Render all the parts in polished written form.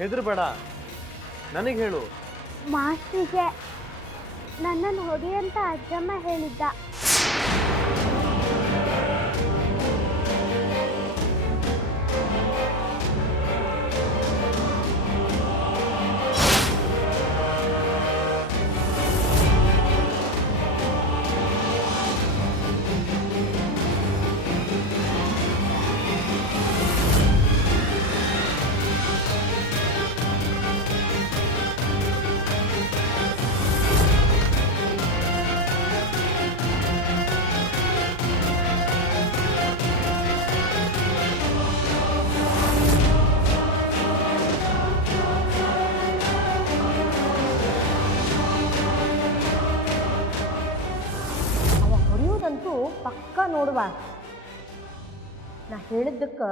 ಹೆದರ್ಬೇಡ, ನನಗೆ ಹೇಳು. ಮಾಸ್ಟ್ರಿಗೆ ನನ್ನನ್ನು ಹೊಡಿಯಂತ ಅಜ್ಜಮ್ಮ ಹೇಳಿದ್ದ. ಪಕ್ಕ ನೋಡುವ. ನಾ ಹೇಳಿದ್ದಕ್ಕೆ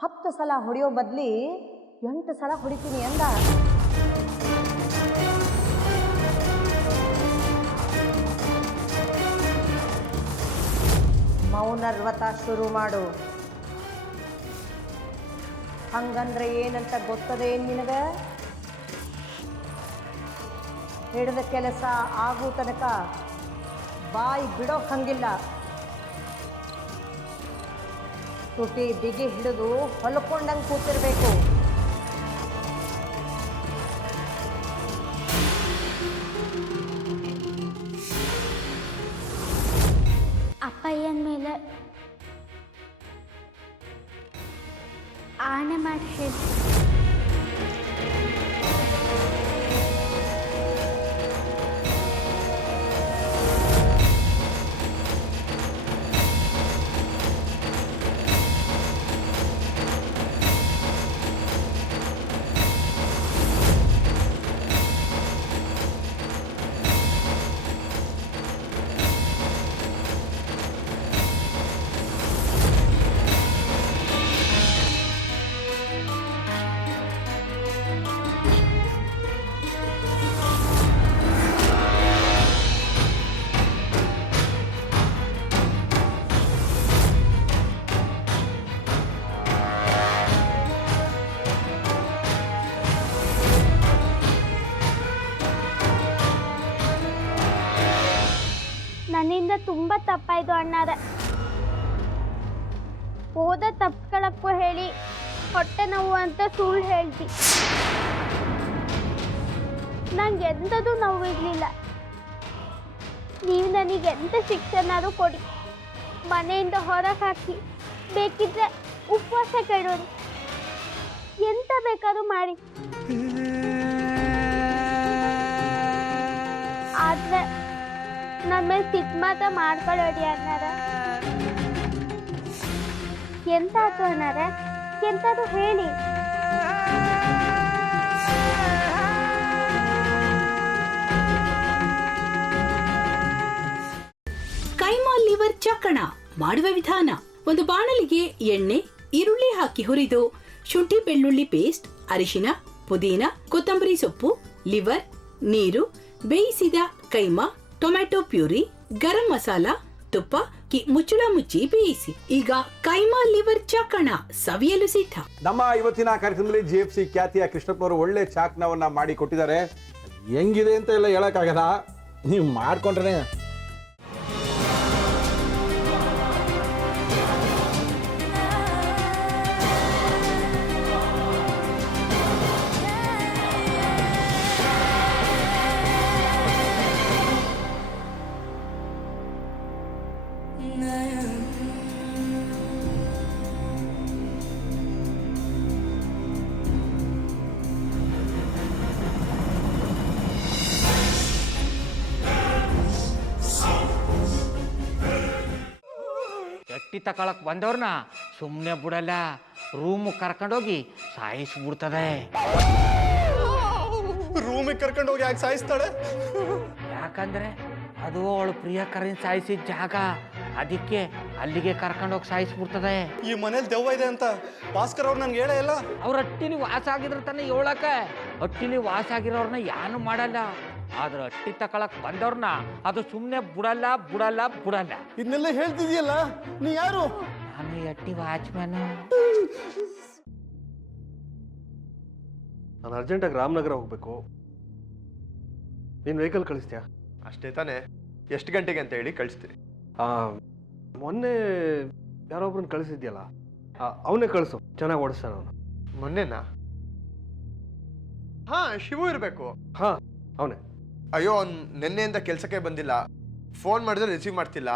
10 ಸಲ ಹೊಡೆಯೋ ಬದ್ಲಿ 8 ಸಲ ಹೊಡಿತೀನಿ ಅಂದ. ಮೌನರ್ವತ ಶುರು ಮಾಡು. ಹಂಗಂದ್ರೆ ಏನಂತ ಗೊತ್ತದೆ ನಿನಗ? ಹಿಡಿದ ಕೆಲಸ ಆಗೋ ತನಕ ಬಾಯಿ ಬಿಡೋಕ್ ಹಂಗಿಲ್ಲ. ತುಟಿ ಬಿಗಿ ಹಿಡಿದು ಹೊಲ್ಕೊಂಡಂಗೆ ಕೂತಿರ್ಬೇಕು. ಅಪ್ಪಯ್ಯನ ಮೇಲೆ ಆಣೆ ಮಾಡಿ ಹೇಳಿ. ನನ್ನಿಂದ ತುಂಬ ತಪ್ಪಾಯ್ತು ಅಣ್ಣಾರೆ. ಹೋದ ತಪ್ಸ್ಕೊಳಕ್ಕೂ ಹೇಳಿ ಹೊಟ್ಟೆ ನೋವು ಅಂತ ಸುಳ್ಳು ಹೇಳ್ತಿ. ನಂಗೆ ಎಂಥದ್ದು ನೋವಿರಲಿಲ್ಲ. ನೀವು ನನಗೆ ಎಂಥ ಶಿಕ್ಷೆನಾದ್ರು ಕೊಡಿ, ಮನೆಯಿಂದ ಹೊರಗೆ ಹಾಕಿ, ಬೇಕಿದ್ರೆ ಉಪವಾಸ ಕೆಡೋದು, ಎಂತ ಬೇಕಾದ್ರೂ ಮಾಡಿ. ಆದ್ರೆ ನನ್ನ ಮೇಲೆ ಸಿಟ್ಟು ಮಾತ್ರ ಮಾಡ್ಕೊಳ್ಳೋಡಿ ಅಣ್ಣಾರ. ಎಂತಾಯ್ತು ಅಣ್ಣಾರ? ಎಂತಾದ್ರು ಹೇಳಿ. ಕೈಮಾ ಲಿವರ್ ಚಕ್ಕಣ ಮಾಡುವ ವಿಧಾನ: ಒಂದು ಬಾಣಲಿಗೆ ಎಣ್ಣೆ, ಈರುಳ್ಳಿ ಹಾಕಿ ಹುರಿದು ಶುಂಠಿ ಬೆಳ್ಳುಳ್ಳಿ ಪೇಸ್ಟ್, ಅರಿಶಿನ, ಪುದೀನ, ಕೊತ್ತಂಬರಿ ಸೊಪ್ಪು, ಲಿವರ್, ನೀರು, ಬೇಯಿಸಿದ ಕೈಮಾ, ಟೊಮ್ಯಾಟೊ ಪ್ಯೂರಿ, ಗರಂ ಮಸಾಲ, ತುಪ್ಪ ಮುಚ್ಚಳ ಮುಚ್ಚಿ ಬೇಯಿಸಿ. ಈಗ ಕೈಮಾ ಲಿವರ್ ಚಾಕಣ ಸವಿಯಲು ಸಿದ್ಧ. ನಮ್ಮ ಇವತ್ತಿನ ಕಾರ್ಯಕ್ರಮದಲ್ಲಿ GFC ಖ್ಯಾತಿಯ ಕೃಷ್ಣಪ್ಪನವರು ಒಳ್ಳೆ ಚಾಕ್ನವನ್ನ ಮಾಡಿ ಕೊಟ್ಟಿದ್ದಾರೆ. ಹೆಂಗಿದೆ ಅಂತ ಎಲ್ಲ ಹೇಳಕ್ಕಾಗಲ್ಲ, ನೀವು ಮಾಡ್ಕೊಂಡ್ರೆ. ಎಟ್ಟಿ ತಕೊಳಕ್ ಬಂದವ್ರನ್ನ ಸುಮ್ಮನೆ ಬಿಡಲ್ಲ, ರೂಮ್ ಕರ್ಕೊಂಡೋಗಿ ಸಾಯಿಸ್ಬಿಡ್ತದೆ. ರೂಮಿಗೆ ಕರ್ಕೊಂಡೋಗಿ ಯಾಕೆ ಸಾಯಿಸ್ತಾಳೆ? ಯಾಕಂದ್ರೆ ಅದು ಅವಳು ಪ್ರಿಯಕರನ್ ಸಾಯಿಸಿದ ಜಾಗ, ಅದಕ್ಕೆ ಅಲ್ಲಿಗೆ ಕರ್ಕೊಂಡೋಗಿ ಸಾಯಿಸ್ಬಿಡ್ತದೆ. ಈ ಮನೇಲಿ ದೆವ್ವ ಇದೆ ಅಂತ ಭಾಸ್ಕರ್ ಅವ್ರು ನನ್ಗೆ ಹೇಳೇ ಇಲ್ಲ. ಅವ್ರ ಹಟ್ಟಿಲಿ ವಾಸ ಆಗಿದ್ರ ತಾನೆ ಹೇಳಕ. ಹಟ್ಟಿಲಿ ವಾಸ ಆಗಿರೋರ್ನ ಯಾನು ಮಾಡಲ್ಲ, ಆದ್ರೆ ಹಟ್ಟಿ ತಕೊಳಕ್ ಬಂದವ್ರನ್ನ ಅದು ಸುಮ್ಮನೆ ಬಿಡಲ್ಲ ಬಿಡಲ್ಲ ಬಿಡಲ್ಲ. ಇದನ್ನೆಲ್ಲ ಹೇಳ್ತಿದ್ಯಲ್ಲ, ನೀ ಯಾರು? ನಾನು ಹಟ್ಟಿ ವಾಚ್ಮ್ಯಾನು. ನಾನು ಅರ್ಜೆಂಟಾಗಿ ರಾಮನಗರ ಹೋಗಬೇಕು. ನೀನು ವೆಹಿಕಲ್ ಕಳಿಸ್ತೀಯಾ? ಅಷ್ಟೇ ತಾನೇ? ಎಷ್ಟು ಗಂಟೆಗೆ ಅಂತ ಹೇಳಿ ಕಳಿಸ್ತೀನಿ. ಮೊನ್ನೆ ಯಾರೊಬ್ರನ್ನ ಕಳಿಸಿದ್ಯಲ್ಲ, ಅವನೇ ಕಳಿಸು, ಚೆನ್ನಾಗಿ ಓಡಿಸ್ತಾನೆ ಅವನು. ಮೊನ್ನೆನಾ? ಹಾ, ಶಿವು ಇರಬೇಕು. ಹಾಂ, ಅವನೇ. ಅಯ್ಯೋ, ಅವ್ನು ನಿನ್ನೆಯಿಂದ ಕೆಲಸಕ್ಕೆ ಬಂದಿಲ್ಲ. ಫೋನ್ ಮಾಡಿದ್ರೆ ರಿಸೀವ್ ಮಾಡ್ತಿಲ್ಲ.